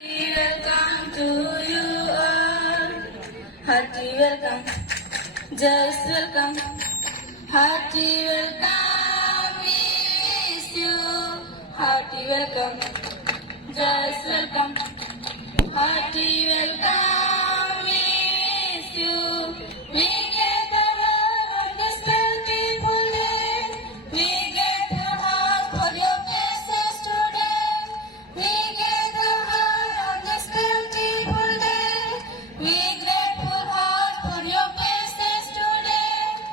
Welcome to you all. Hearty welcome. Just welcome. Hearty welcome. We wish you. Hearty welcome. Just welcome. Hearty welcome. We wish you. We gather on this beautiful day. We get your heart for your faces today. We gather heart on this beautiful day. We grateful heart for your faces today.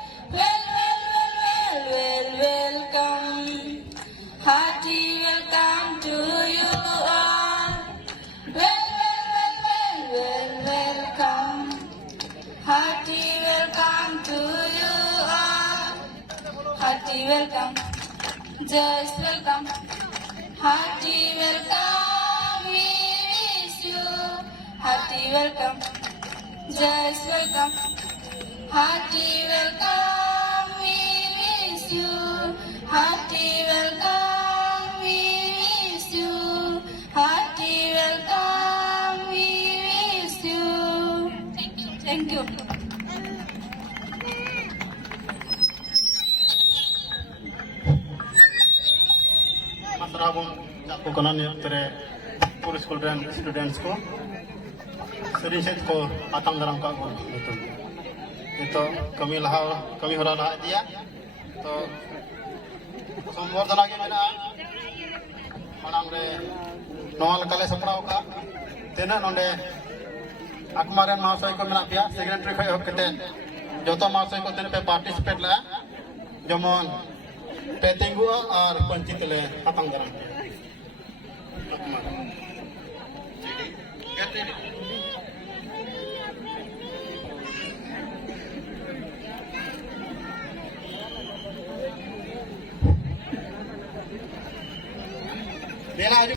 Welcome. Hearty welcome to you all. Welcome. Hearty welcome to you all. Hearty welcome. Just welcome. Hearty welcome. We wish you. Hearty welcome. Just welcome. Hearty welcome. We wish you. Hearty welcome. We wish you. Hearty welcome. We wish you. Thank you. मात्रा बन जाको कनानी तेरे पूरे school run students को सरिसेट को आतंक dram का को itu kami hora lah dia to संबोधन lagi mena manang re noal kale saprau ka tena nonde akmaren mahasai ko mena pia secretary khoi hok kete joto mahasai ko tena pe participate la jemon pe tinggu ar pancit le atang daram akmar get ready Bela